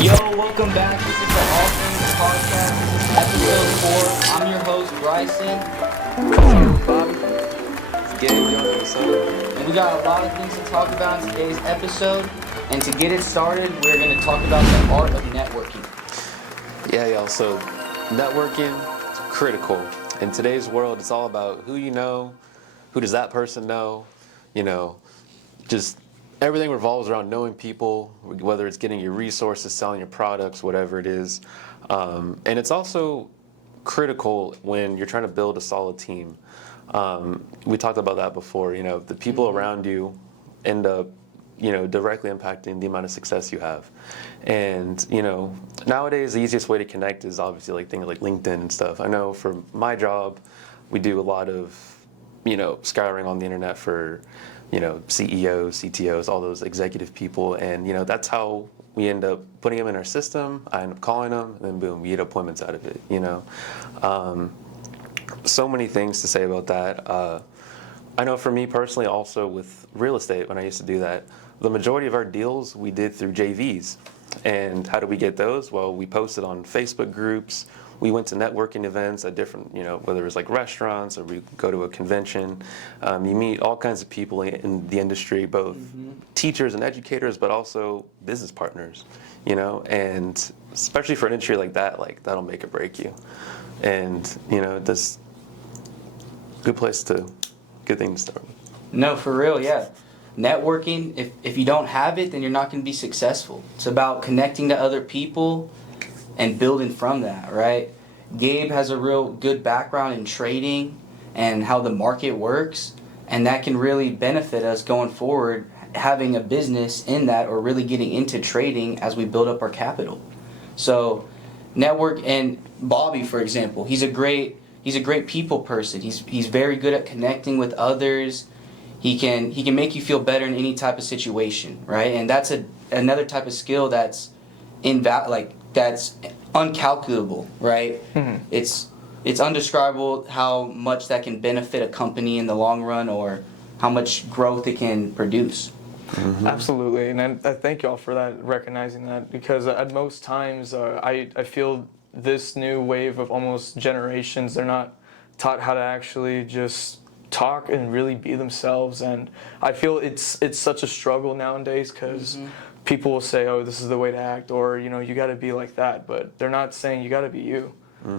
Yo, welcome back. This is the All Things Podcast. This is episode 4. I'm your host, Bryson. Bobby. It's Gabe, yo, what's up? And we got a lot of things to talk about in today's episode. And to get it started, we're going to talk about the art of networking. Yeah, y'all. So, networking is critical. In today's world, it's all about who you know, who does that person know, just everything revolves around knowing people, whether it's getting your resources, selling your products, whatever it is. And it's also critical when you're trying to build a solid team. We talked about that before. The people around you end up, directly impacting the amount of success you have. And, nowadays the easiest way to connect is obviously like things like LinkedIn and stuff. I know for my job, we do a lot of, scouring on the internet for, CEOs, CTOs, all those executive people. And, that's how we end up putting them in our system. I end up calling them, and then boom, we get appointments out of it, So many things to say about that. I know for me personally, also with real estate, when I used to do that, the majority of our deals we did through JVs. And how do we get those? Well, we posted on Facebook groups. We went to networking events at different, whether it was like restaurants or we go to a convention. You meet all kinds of people in the industry, both teachers and educators, but also business partners, and especially for an industry like that, that'll make or break you. And, this good thing to start with. No, for real, yeah. Networking, if you don't have it, then you're not going to be successful. It's about connecting to other people and building from that, right? Gabe has a real good background in trading and how the market works, and that can really benefit us going forward, having a business in that or really getting into trading as we build up our capital. So network, and Bobby, for example, he's a great people person. He's very good at connecting with others. He can make you feel better in any type of situation, right? And that's another type of skill that's that's uncalculable, right? Mm-hmm. It's undescribable how much that can benefit a company in the long run or how much growth it can produce. Mm-hmm. Absolutely, and I thank y'all for that, recognizing that, because at most times I feel this new wave of almost generations, they're not taught how to actually just talk and really be themselves, and I feel it's such a struggle nowadays because people will say, oh, this is the way to act, or you got to be like that, but they're not saying you got to be you.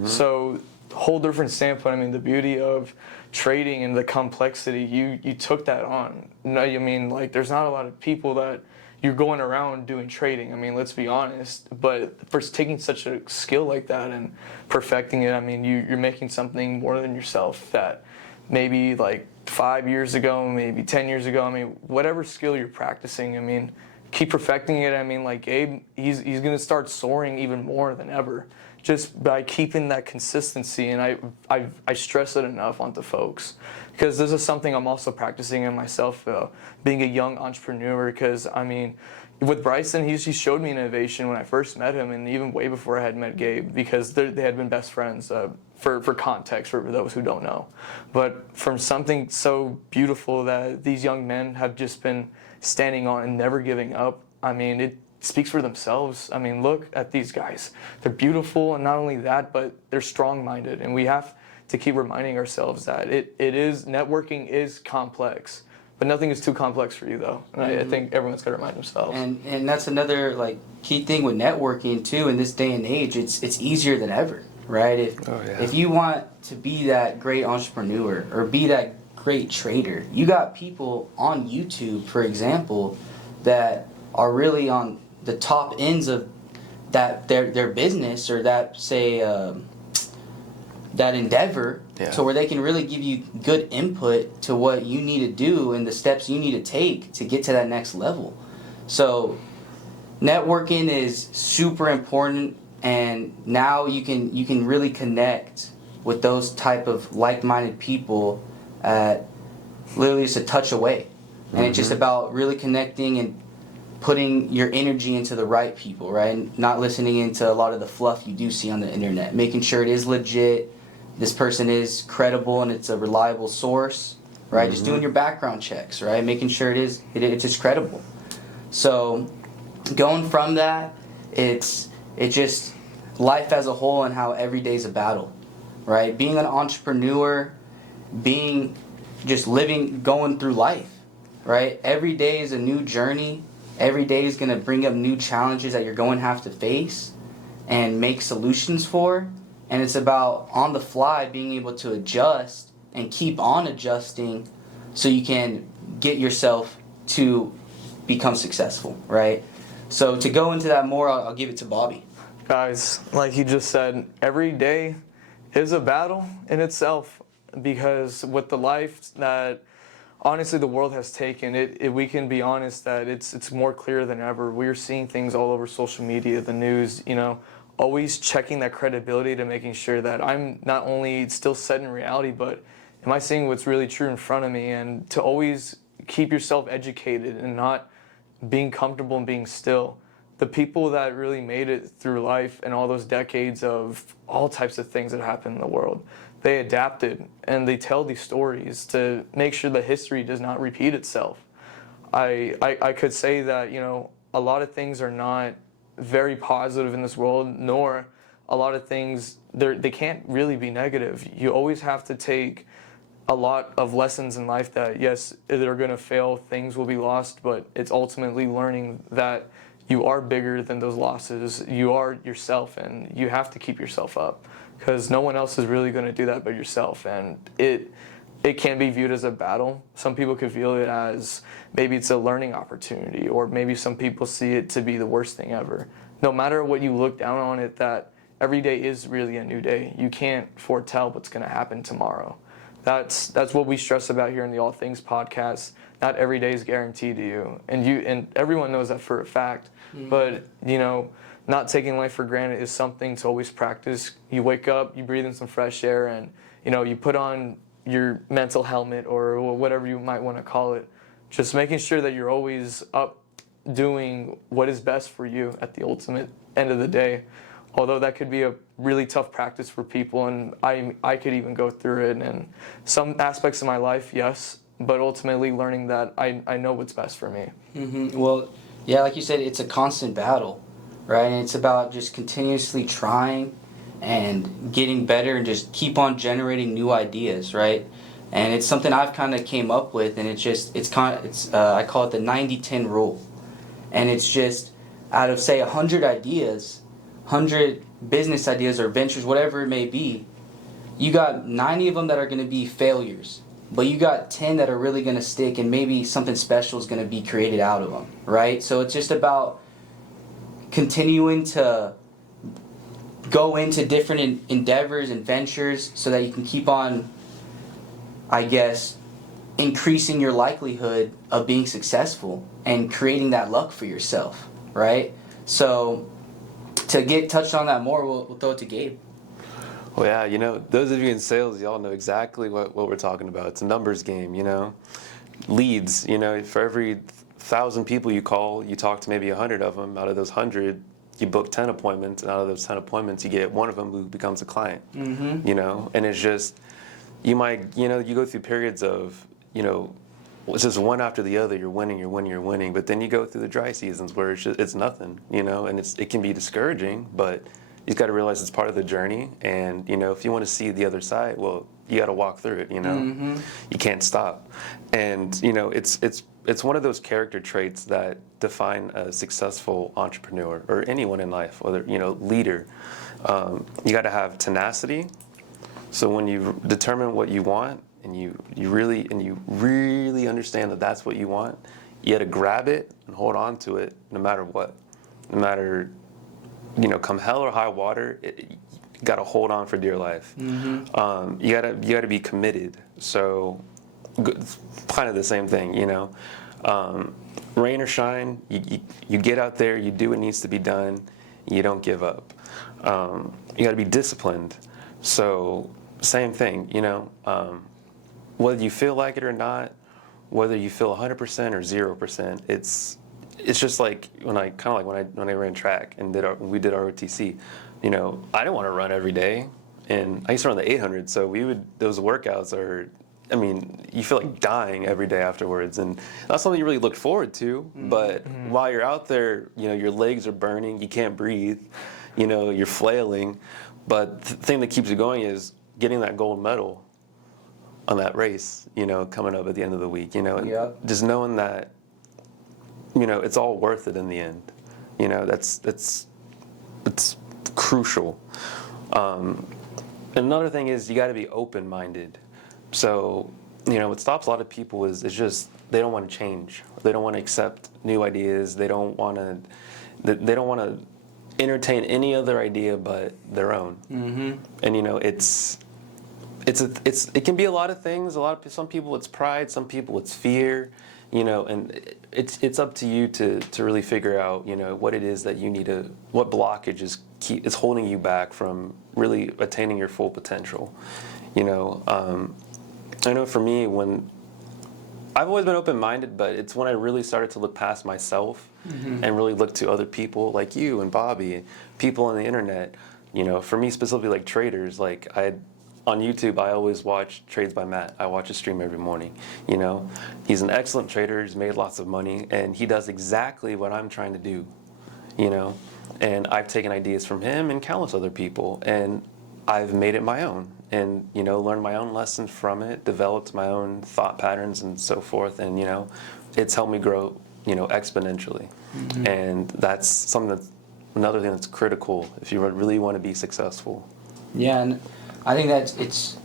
So whole different standpoint. I mean, the beauty of trading and the complexity, you took that on. There's not a lot of people that you're going around doing trading. I mean, let's be honest. But for taking such a skill like that and perfecting it, I mean, you're making something more than yourself that maybe 5 years ago, maybe 10 years ago, whatever skill you're practicing, keep perfecting it. Like Gabe, he's going to start soaring even more than ever just by keeping that consistency. And I stress it enough onto folks because this is something I'm also practicing in myself, being a young entrepreneur. Because, with Bryson, he showed me innovation when I first met him, and even way before I had met Gabe, because they had been best friends, for context, for those who don't know. But from something so beautiful that these young men have just been standing on and never giving up, it speaks for themselves. Look at these guys. They're beautiful, and not only that, but they're strong-minded. And we have to keep reminding ourselves that networking is complex. But nothing is too complex for you, though. And I think everyone's got to remind themselves. And that's another key thing with networking too. In this day and age, it's easier than ever, right? If you want to be that great entrepreneur or be that great trader, you got people on YouTube, for example, that are really on the top ends of that their business or that that endeavor. So where they can really give you good input to what you need to do and the steps you need to take to get to that next level. So networking is super important, and now you can really connect with those type of like-minded people at literally just a touch away. And it's just about really connecting and putting your energy into the right people, right? And not listening into a lot of the fluff you do see on the internet. Making sure it is legit, this person is credible and it's a reliable source, right? Just doing your background checks, right? Making sure it's just credible. So going from that It just life as a whole and how every day is a battle, right? Being an entrepreneur, being just living, going through life, right? Every day is a new journey. Every day is going to bring up new challenges that you're going to have to face and make solutions for. And it's about on the fly being able to adjust and keep on adjusting so you can get yourself to become successful, right? So to go into that more, I'll give it to Bobby. Guys, like he just said, every day is a battle in itself, because with the life that honestly the world has taken, we can be honest that it's more clear than ever. We're seeing things all over social media, the news, always checking that credibility to making sure that I'm not only still set in reality, but am I seeing what's really true in front of me, and to always keep yourself educated and not being comfortable and being still. The people that really made it through life and all those decades of all types of things that happen in the world, they adapted and they tell these stories to make sure that history does not repeat itself. I could say that, a lot of things are not very positive in this world, nor a lot of things, they can't really be negative. You always have to take a lot of lessons in life that, yes, they're going to fail, things will be lost, but it's ultimately learning that you are bigger than those losses. You are yourself, and you have to keep yourself up, because no one else is really going to do that but yourself. And it can be viewed as a battle. Some people could view it as maybe it's a learning opportunity, or maybe some people see it to be the worst thing ever. No matter what you look down on it, that every day is really a new day. You can't foretell what's going to happen tomorrow. That's what we stress about here in the All Things podcast. Not every day is guaranteed to you, and everyone knows that for a fact. Mm-hmm. But not taking life for granted is something to always practice. You wake up, you breathe in some fresh air, and you put on your mental helmet or whatever you might want to call it. Just making sure that you're always up doing what is best for you at the ultimate end of the day. Although that could be a really tough practice for people, and I could even go through it. And some aspects of my life, yes, but ultimately learning that I know what's best for me. Mm-hmm. Well, yeah, like you said, it's a constant battle, right? And it's about just continuously trying and getting better and just keep on generating new ideas, right? And it's something I've kind of came up with, and I call it the 90-10 rule. And it's just out of, say, 100 ideas, 100 business ideas or ventures, whatever it may be, you got 90 of them that are going to be failures, but you got 10 that are really going to stick, and maybe something special is going to be created out of them, right? So it's just about continuing to go into different endeavors and ventures so that you can keep on, I guess, increasing your likelihood of being successful and creating that luck for yourself, right? So to get touched on that more, we'll throw it to Gabe. Well, yeah, those of you in sales, y'all know exactly what we're talking about. It's a numbers game, Leads, for every 1,000 people you call, you talk to maybe 100 of them. Out of those 100, you book 10 appointments, and out of those 10 appointments, you get one of them who becomes a client, And it's just, you might, you go through periods of, it's just one after the other, you're winning, but then you go through the dry seasons where it's nothing, and it can be discouraging, but you've got to realize it's part of the journey, and, if you want to see the other side, well, you got to walk through it, You can't stop. And, it's one of those character traits that define a successful entrepreneur or anyone in life, whether, leader. You got to have tenacity. So when you determine what you want, and you really understand that that's what you want, you got to grab it and hold on to it no matter what. No matter, come hell or high water, you got to hold on for dear life. Mm-hmm. You got to be committed. So it's kind of the same thing, rain or shine, you get out there, you do what needs to be done, you don't give up. You got to be disciplined. So same thing, whether you feel like it or not, whether you feel 100% or 0%, it's just like when I ran track and we did our OTC. I didn't want to run every day, and I used to run the 800. So those workouts I mean, you feel like dying every day afterwards, and that's something you really look forward to. But while you're out there, you know, your legs are burning, you can't breathe, you know, you're flailing. But the thing that keeps you going is getting that gold medal on that race, you know, coming up at the end of the week, you know, and just knowing that, you know, it's all worth it in the end. You know, it's crucial. Another thing is you got to be open-minded. So, you know, what stops a lot of people is just they don't want to change. They don't want to accept new ideas. They don't want to entertain any other idea but their own. Mm-hmm. And you know, it can be a lot of things. Some people it's pride. Some people it's fear. You know, and it's up to you to really figure out, you know, what it is that you need to, what blockage is holding you back from really attaining your full potential. You know, I know for me, when I've always been open-minded, but it's when I really started to look past myself and really look to other people like you and Bobby, people on the internet. You know, for me specifically, like traders, like on YouTube, I always watch Trades by Matt. I watch his stream every morning. You know, he's an excellent trader. He's made lots of money, and he does exactly what I'm trying to do. You know, and I've taken ideas from him and countless other people, and I've made it my own. And you know, learned my own lessons from it, developed my own thought patterns and so forth. And you know, it's helped me grow, you know, exponentially. Mm-hmm. And that's something another thing that's critical if you really want to be successful. Yeah, and I think that it's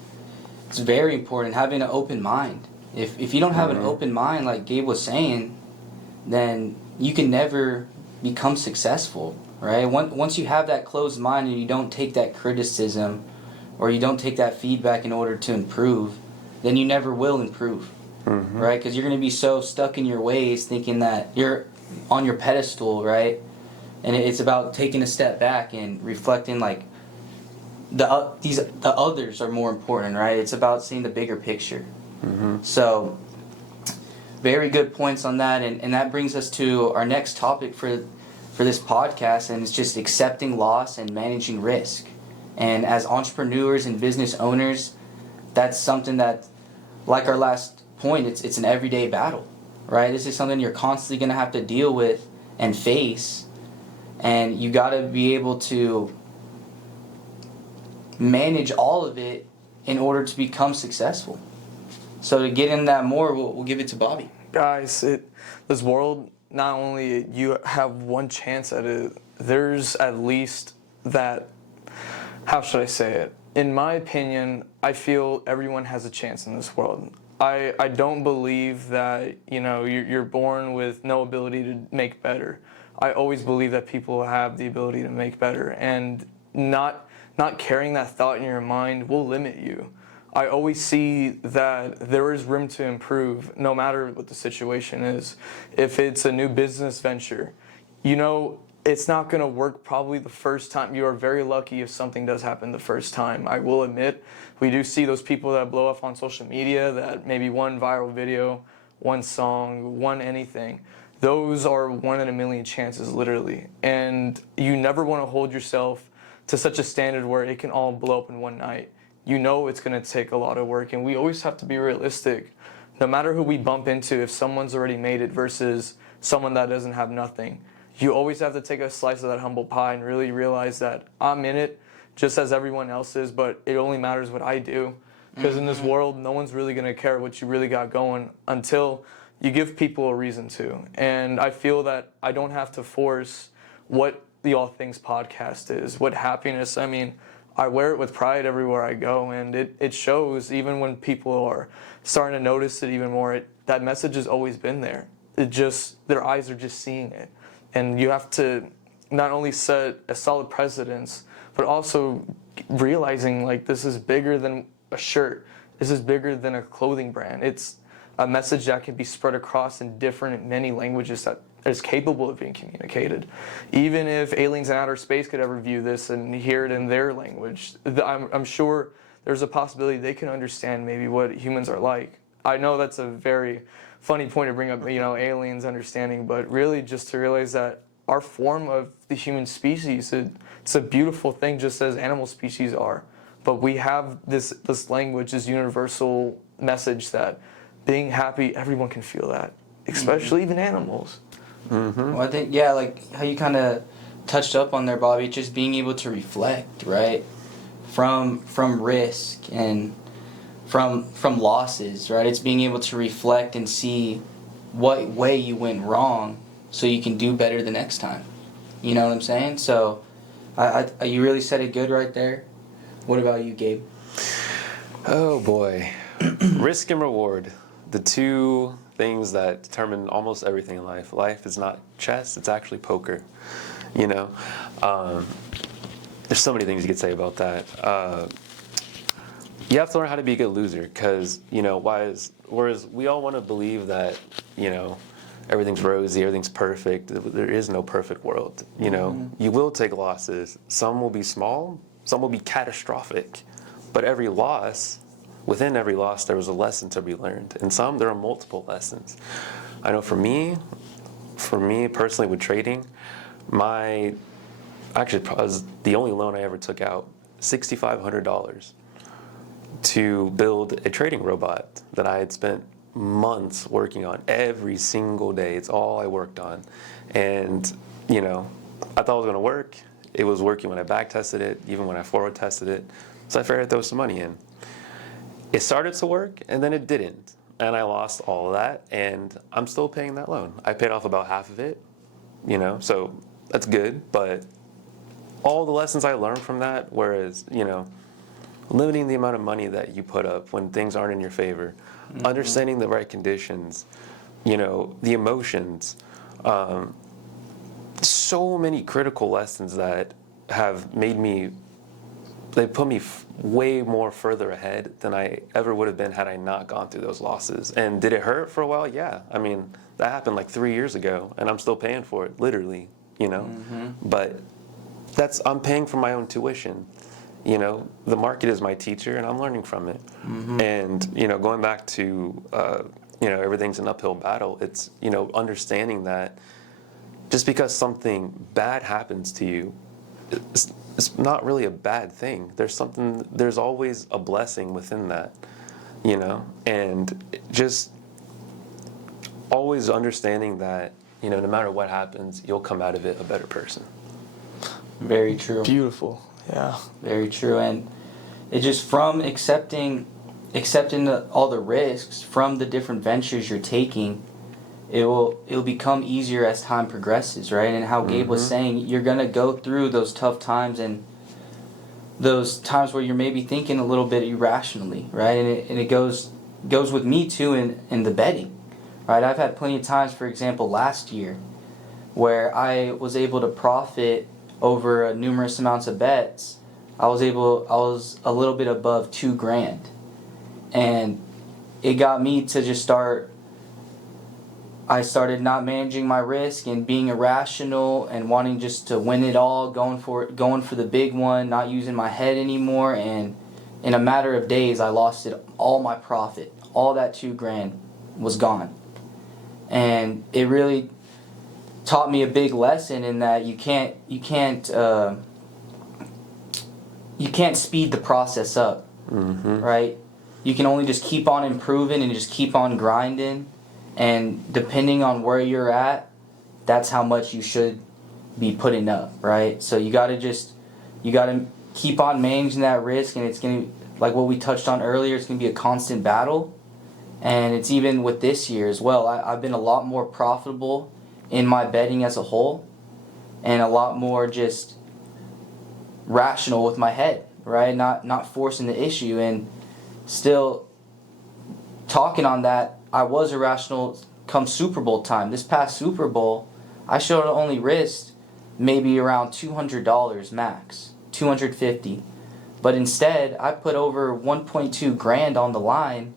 very important having an open mind. If you don't have an open mind, like Gabe was saying, then you can never become successful, right? Once you have that closed mind and you don't take that criticism or you don't take that feedback in order to improve, then you never will improve, right? Because you're going to be so stuck in your ways thinking that you're on your pedestal, right? And it's about taking a step back and reflecting like, the others are more important, right? It's about seeing the bigger picture. So, very good points on that, and that brings us to our next topic for this podcast, and it's just accepting loss and managing risk. And as entrepreneurs and business owners, that's something that, like our last point, it's an everyday battle, right? This is something you're constantly going to have to deal with and face, and you got to be able to manage all of it in order to become successful. So to get in that more, we'll give it to Bobby. Guys, this world, not only you have one chance at it, there's at least that, how should I say it? In my opinion, I feel everyone has a chance in this world. I don't believe that, you know, you're born with no ability to make better. I always believe that people have the ability to make better, and not carrying that thought in your mind will limit you. I always see that there is room to improve no matter what the situation is. If it's a new business venture, you know, it's not going to work probably the first time. You are very lucky if something does happen the first time. I will admit, we do see those people that blow up on social media, that maybe one viral video, one song, one anything. Those are 1 in a million chances, literally. And you never want to hold yourself to such a standard where it can all blow up in one night. You know it's going to take a lot of work, and we always have to be realistic. No matter who we bump into, if someone's already made it versus someone that doesn't have nothing, you always have to take a slice of that humble pie and really realize that I'm in it just as everyone else is, but it only matters what I do. Because in this world, no one's really going to care what you really got going until you give people a reason to. And I feel that I don't have to force what the All Things podcast is, what happiness. I mean, I wear it with pride everywhere I go, and it shows even when people are starting to notice it even more. That message has always been there. It just, their eyes are just seeing it. And you have to not only set a solid precedence, but also realizing like this is bigger than a shirt. This is bigger than a clothing brand. It's a message that can be spread across in many languages that is capable of being communicated. Even if aliens in outer space could ever view this and hear it in their language, I'm sure there's a possibility they can understand maybe what humans are like. I know that's a very funny point to bring up, you know, aliens understanding, but really just to realize that our form of the human species, it's a beautiful thing just as animal species are. But we have this language, this universal message that being happy, everyone can feel that, especially even animals. Well, I think, yeah, like how you kind of touched up on there, Bobby, just being able to reflect, right? From risk and from losses, right? It's being able to reflect and see what way you went wrong so you can do better the next time. You know what I'm saying? So I you really said it good right there. What about you, Gabe? Oh boy. Risk and reward. The two things that determine almost everything in life. Life is not chess, it's actually poker. You know? There's so many things you could say about that. You have to learn how to be a good loser because, you know, whereas we all want to believe that, you know, everything's rosy, everything's perfect. There is no perfect world. You know, you will take losses. Some will be small, some will be catastrophic. But every loss, within every loss, there was a lesson to be learned. And some, there are multiple lessons. I know for me personally with trading, actually was the only loan I ever took out, $6,500 to build a trading robot that I had spent months working on every single day. It's all I worked on. And, you know, I thought it was going to work. It was working when I back tested it, even when I forward tested it. So I figured I'd throw some money in. It started to work, and then it didn't. And I lost all of that, and I'm still paying that loan. I paid off about half of it, you know, so that's good. But all the lessons I learned from that, whereas, you know, limiting the amount of money that you put up when things aren't in your favor, understanding the right conditions, you know, the emotions, so many critical lessons that have made me, they put me way more further ahead than I ever would have been had I not gone through those losses. And did it hurt for a while? Yeah. I mean, that happened like 3 years ago, and I'm still paying for it, literally, you know. But I'm paying for my own tuition. You know, the market is my teacher, and I'm learning from it. And, you know, going back to, you know, everything's an uphill battle, it's, you know, understanding that just because something bad happens to you, it's not really a bad thing. There's always a blessing within that, you know, and just always understanding that, you know, no matter what happens, you'll come out of it a better person. Very true. Beautiful. Yeah. Very true. And it just from accepting all the risks from the different ventures you're taking, it'll become easier as time progresses, right? And how Gabe was saying, you're gonna go through those tough times and those times where you're maybe thinking a little bit irrationally, right? And it goes with me too in the betting, right? I've had plenty of times, for example, last year, where I was able to profit over numerous amounts of bets. I was a little bit above $2,000, and it got me to just I started not managing my risk and being irrational and wanting just to win it all, going for the big one, not using my head anymore. And in a matter of days, I lost it, all my profit, all that $2,000 was gone. And it really taught me a big lesson in that you can't speed the process up, right? You can only just keep on improving and just keep on grinding. And depending on where you're at, that's how much you should be putting up, right? So you gotta keep on managing that risk, and it's gonna, like what we touched on earlier, it's gonna be a constant battle. And it's even with this year as well. I've been a lot more profitable in my betting as a whole, and a lot more just rational with my head, right? Not forcing the issue. And still talking on that, I was irrational come Super Bowl time. This past Super Bowl, I should have only risked maybe around $200 max, $250. But instead, I put over $1.2 on the line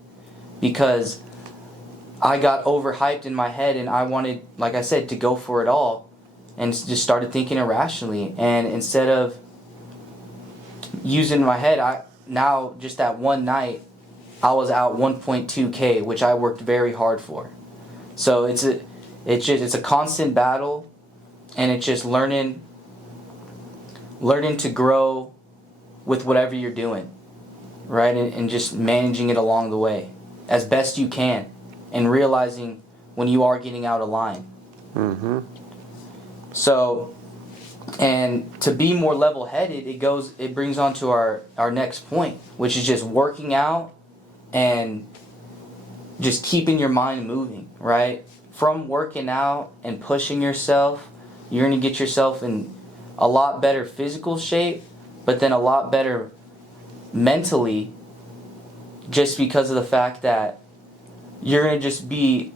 because I got overhyped in my head, and I wanted, like I said, to go for it all, and just started thinking irrationally. And instead of using my head, now just that one night, I was out $1.2K, which I worked very hard for. So it's a constant battle, and it's just learning to grow with whatever you're doing, right? And just managing it along the way. as best you can, and realizing when you are getting out of line. So, and to be more level-headed, it brings on to our next point, which is just working out and just keeping your mind moving, right? From working out and pushing yourself, you're going to get yourself in a lot better physical shape, but then a lot better mentally, just because of the fact that you're going to just be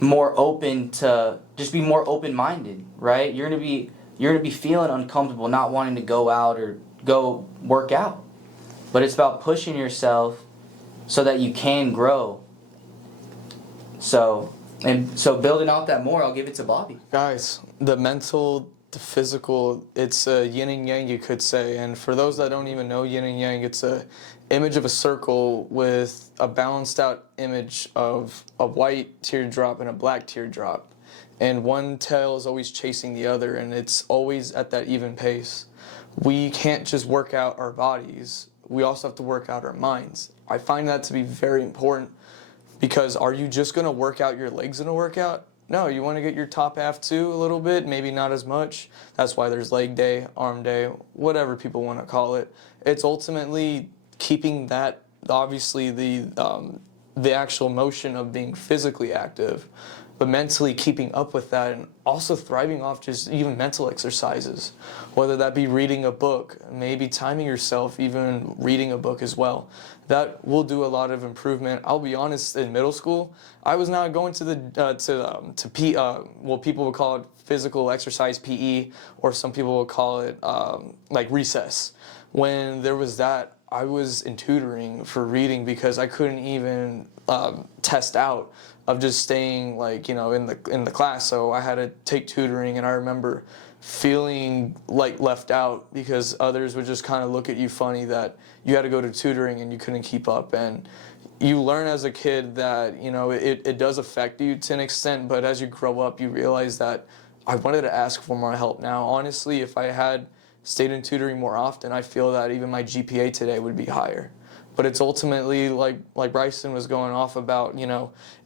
more open-minded, right? You're going to be feeling uncomfortable, not wanting to go out or go work out. But it's about pushing yourself so that you can grow. So building out that more, I'll give it to Bobby. Guys, the mental, the physical, it's a yin and yang, you could say. And for those that don't even know yin and yang, it's a image of a circle with a balanced out image of a white teardrop and a black teardrop. And one tail is always chasing the other, and it's always at that even pace. We can't just work out our bodies, we also have to work out our minds. I find that to be very important, because are you just going to work out your legs in a workout? No, you want to get your top half too a little bit, maybe not as much. That's why there's leg day, arm day, whatever people want to call it. It's ultimately keeping that, obviously the actual motion of being physically active, but mentally keeping up with that, and also thriving off just even mental exercises, whether that be reading a book, maybe timing yourself, even reading a book as well. That will do a lot of improvement. I'll be honest, in middle school, I was not going to people would call it physical exercise, PE, or some people would call it like recess. When there was that, I was in tutoring for reading because I couldn't even test out of just staying in the class. So I had to take tutoring, and I remember feeling like left out because others would just kind of look at you funny that you had to go to tutoring and you couldn't keep up. And you learn as a kid that it does affect you to an extent, but as you grow up you realize that I wanted to ask for more help. Now honestly, if I had stayed in tutoring more often, I feel that even my GPA today would be higher. But it's ultimately like Bryson was going off about,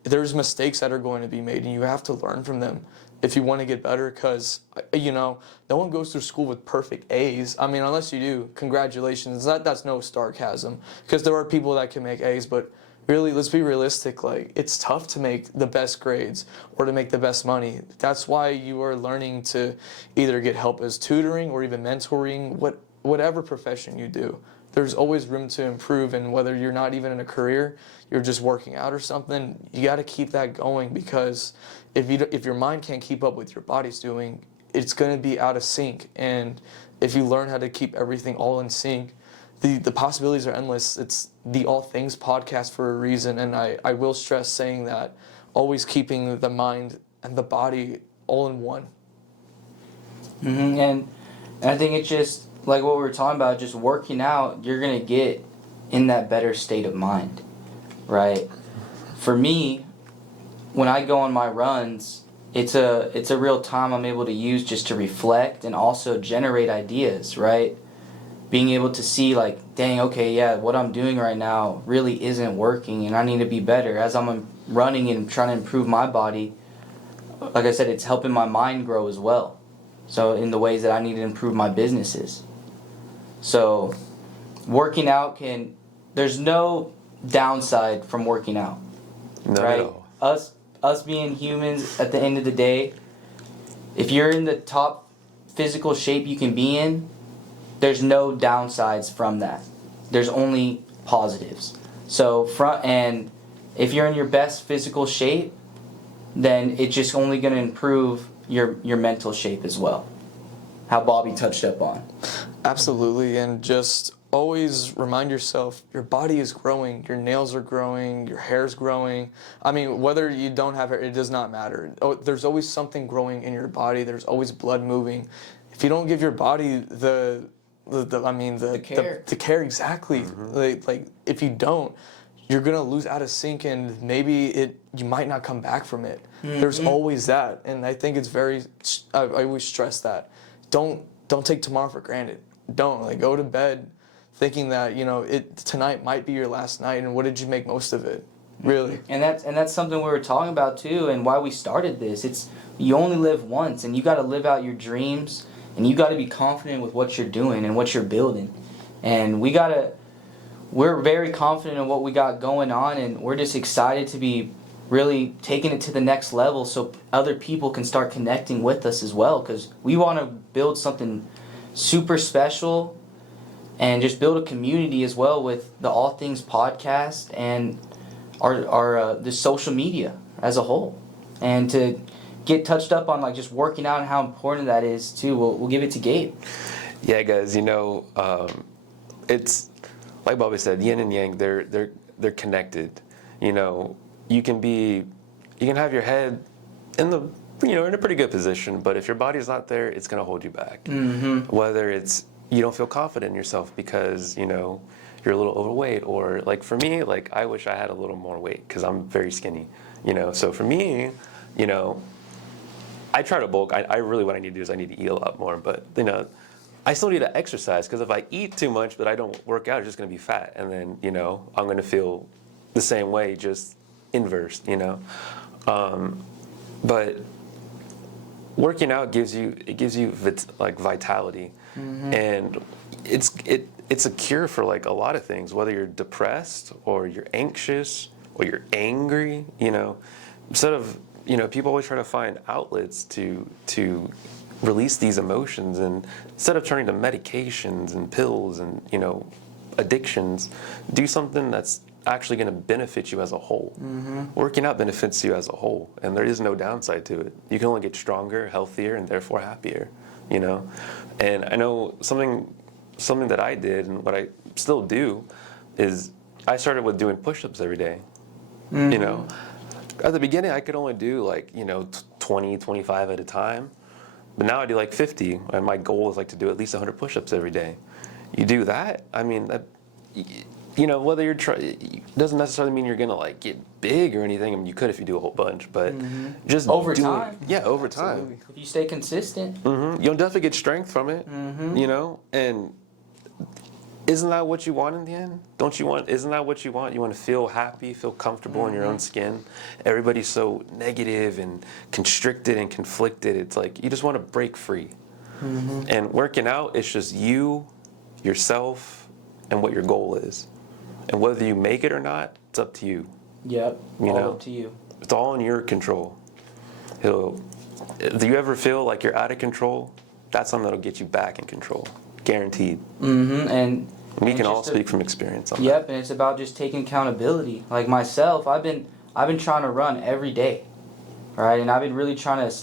there's mistakes that are going to be made, and you have to learn from them if you want to get better, because, no one goes through school with perfect A's. I mean, unless you do, congratulations. That's no sarcasm, because there are people that can make A's, but really, let's be realistic. Like, it's tough to make the best grades or to make the best money. That's why you are learning to either get help as tutoring or even mentoring, whatever profession you do. There's always room to improve, and whether you're not even in a career, you're just working out or something, you got to keep that going, because if your mind can't keep up with your body's doing, it's going to be out of sync. And if you learn how to keep everything all in sync, the possibilities are endless. It's the All Things podcast for a reason, and I will stress saying that, always keeping the mind and the body all in one. And I think it's just like what we were talking about, just working out, you're going to get in that better state of mind, right? For me, when I go on my runs, it's a real time I'm able to use just to reflect and also generate ideas, right? Being able to see like, dang, okay, yeah, what I'm doing right now really isn't working and I need to be better. As I'm running and trying to improve my body, like I said, it's helping my mind grow as well. So in the ways that I need to improve my businesses. So working out there's no downside from working out. No, right? no. Us being humans, at the end of the day, if you're in the top physical shape you can be in, there's no downsides from that. There's only positives. So and if you're in your best physical shape, then it's just only going to improve your mental shape as well. How Bobby touched up on. Absolutely, and just always remind yourself your body is growing, your nails are growing, your hair's growing. I mean, whether you don't have hair, it does not matter. There's always something growing in your body. There's always blood moving. If you don't give your body the care, exactly. Mm-hmm. Like if you don't, you're gonna lose out of sync, and maybe you might not come back from it. Mm-hmm. There's always that, and I think it's I always stress that. Don't take tomorrow for granted. Don't go to bed thinking that tonight might be your last night, and what did you make most of it? Really. And that's something we were talking about too, and why we started this. It's you only live once, and you got to live out your dreams, and you got to be confident with what you're doing and what you're building. And we're very confident in what we got going on, and we're just excited to be really taking it to the next level so other people can start connecting with us as well, because we want to build something super special and just build a community as well with the All Things podcast and our the social media as a whole. And to get touched up on like just working out and how important that is too, we'll give it to Gabe. Yeah, guys, it's like Bobby said, yin and yang, they're connected. You can have your head in in a pretty good position, but if your body's not there, it's going to hold you back. Mm-hmm. Whether it's you don't feel confident in yourself because you're a little overweight, or like for me, like I wish I had a little more weight because I'm very skinny. So for me, I try to bulk. I really, what I need to do is I need to eat a lot more, but I still need to exercise, because if I eat too much but I don't work out, it's just going to be fat, and then I'm going to feel the same way, just inverse. But working out gives you vitality, and it's a cure for like a lot of things, whether you're depressed or you're anxious or you're angry. Instead of people always try to find outlets to release these emotions, and instead of turning to medications and pills and addictions, do something that's actually going to benefit you as a whole. Working out benefits you as a whole, and there is no downside to it. You can only get stronger, healthier, and therefore happier. And I know something that I did, and what I still do, is I started with doing push-ups every day. At the beginning I could only do like 20, 25 at a time. But now I do like 50, and my goal is like to do at least 100 push-ups every day. You do that, I mean, whether you're doesn't necessarily mean you're gonna like get big or anything. I mean, you could if you do a whole bunch, but just over time. Yeah, over Absolutely. time. If you stay consistent. You'll definitely get strength from it. And isn't that what you want in the end? Isn't that what you want? You want to feel happy, feel comfortable in your own skin. Everybody's so negative and constricted and conflicted. It's like you just want to break free. And working out, it's just you, yourself, and what your goal is. And whether you make it or not, it's up to you. Yep. All up to you. It's all in your control. Do you ever feel like you're out of control? That's something that'll get you back in control. Guaranteed. And we can all speak from experience on that. Yep, and it's about just taking accountability. Like myself, I've been trying to run every day, right? And I've been really trying to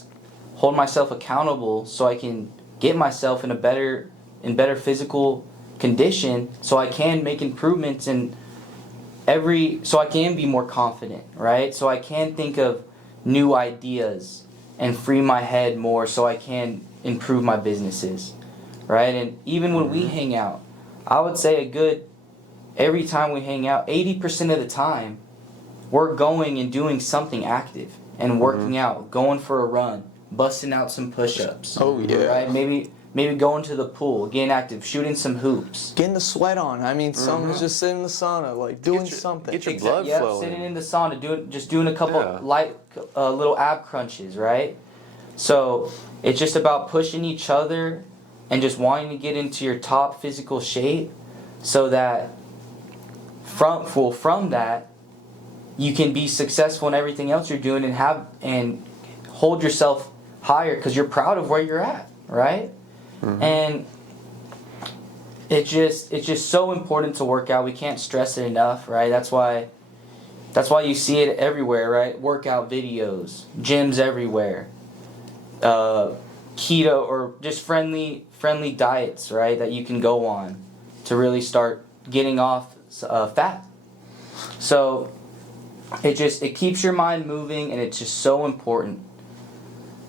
hold myself accountable so I can get myself in better physical condition, so I can make improvements so I can be more confident, right? So I can think of new ideas and free my head more so I can improve my businesses, right? And even when we hang out, I would say every time we hang out, 80% of the time, we're going and doing something active and working out, going for a run, busting out some push-ups. Oh yeah. Right? Maybe going to the pool, getting active, shooting some hoops. Getting the sweat on. I mean, some is just sitting in the sauna, like doing something. Get your blood flowing. Sitting in the sauna, doing a couple light little ab crunches, right? So it's just about pushing each other and just wanting to get into your top physical shape, so that from that you can be successful in everything else you're doing and hold yourself higher because you're proud of where you're at, right? And it's just so important to work out. We can't stress it enough, right? That's why you see it everywhere, right? Workout videos, gyms everywhere, keto or just friendly diets, right? That you can go on to really start getting off fat. So it keeps your mind moving, and it's just so important.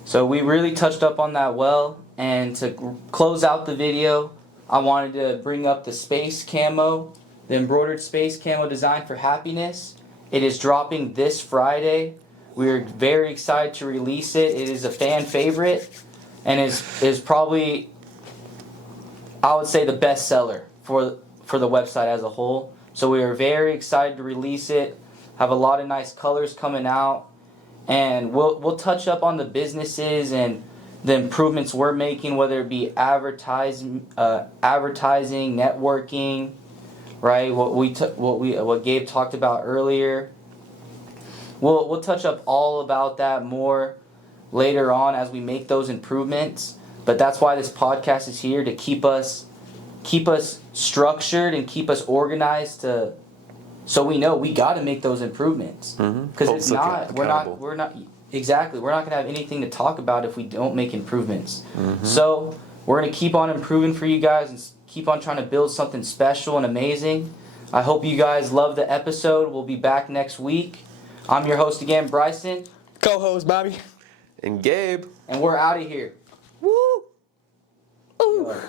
So we really touched up on that well. And to close out the video, I wanted to bring up the space camo, the embroidered space camo design for happiness. It is dropping this Friday. We are very excited to release it. It is a fan favorite and is probably, I would say, the best seller for the website as a whole. So we are very excited to release it. Have a lot of nice colors coming out, and we'll touch up on the businesses and the improvements we're making, whether it be advertising, networking, right? What Gabe talked about earlier. We'll touch up all about that more later on as we make those improvements. But that's why this podcast is here, to keep us structured and keep us organized, so we know we got to make those improvements. Because if not, we're not gonna have anything to talk about if we don't make improvements. So we're gonna keep on improving for you guys and keep on trying to build something special and amazing. I hope you guys love the episode. We'll be back next week. I'm your host again, Bryson. Co-host Bobby. And Gabe. And we're out of here. Woo! Ooh. Yo.